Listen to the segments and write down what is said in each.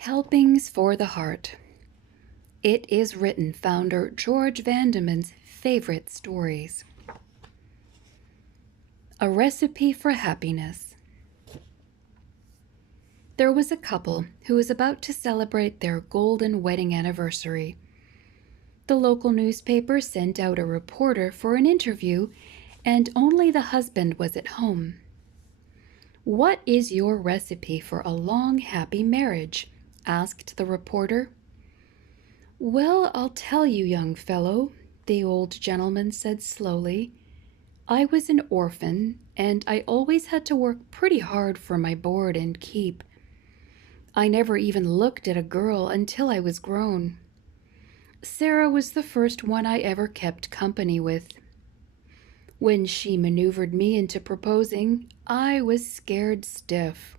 Helpings for the Heart. It is written founder George Vandeman's favorite stories. A Recipe for Happiness. There was a couple who was about to celebrate their golden wedding anniversary. The local newspaper sent out a reporter for an interview, and only the husband was at home. "What is your recipe for a long, happy marriage?" asked the reporter. "Well, I'll tell you, young fellow," the old gentleman said slowly. "I was an orphan, and I always had to work pretty hard for my board and keep. I never even looked at a girl until I was grown. Sarah was the first one I ever kept company with. When she maneuvered me into proposing, I was scared stiff.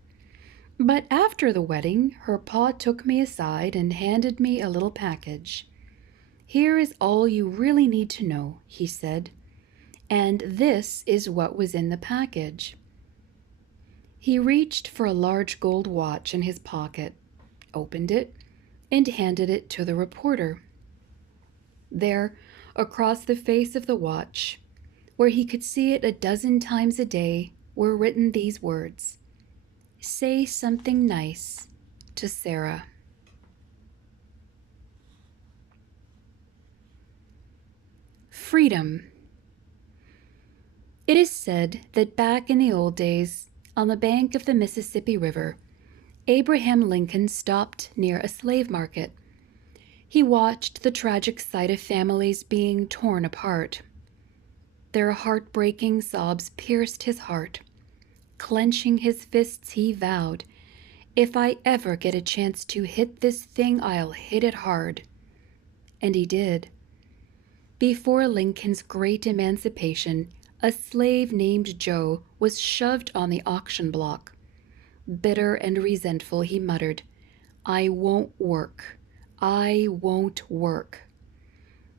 But after the wedding, her pa took me aside and handed me a little package. 'Here is all you really need to know,' he said, 'and this is what was in the package.' He reached for a large gold watch in his pocket, opened it, and handed it to the reporter. There, across the face of the watch, where he could see it a dozen times a day, were written these words: 'Say something nice to Sarah.'" Freedom. It is said that back in the old days, on the bank of the Mississippi River, Abraham Lincoln stopped near a slave market. He watched the tragic sight of families being torn apart. Their heartbreaking sobs pierced his heart. Clenching his fists, he vowed, "If I ever get a chance to hit this thing, I'll hit it hard." And he did. Before Lincoln's great emancipation, a slave named Joe was shoved on the auction block. Bitter and resentful, he muttered, "I won't work. I won't work."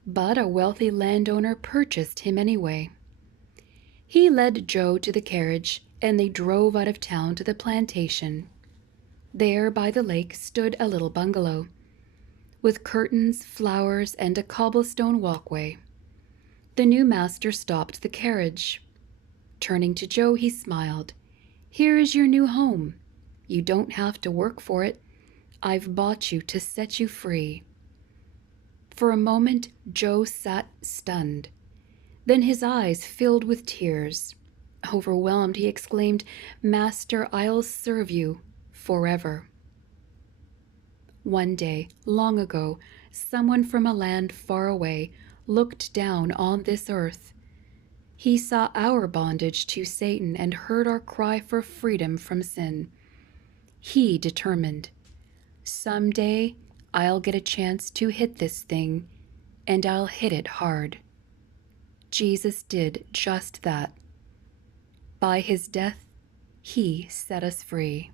But a wealthy landowner purchased him anyway. He led Joe to the carriage, and they drove out of town to the plantation. There by the lake stood a little bungalow, with curtains, flowers, and a cobblestone walkway. The new master stopped the carriage. Turning to Joe, he smiled. "Here is your new home. You don't have to work for it. I've bought you to set you free." For a moment, Joe sat stunned. Then his eyes filled with tears. Overwhelmed, he exclaimed, "Master, I'll serve you forever." One day, long ago, someone from a land far away looked down on this earth. He saw our bondage to Satan and heard our cry for freedom from sin. He determined, "Someday I'll get a chance to hit this thing, and I'll hit it hard." Jesus did just that. By his death, he set us free.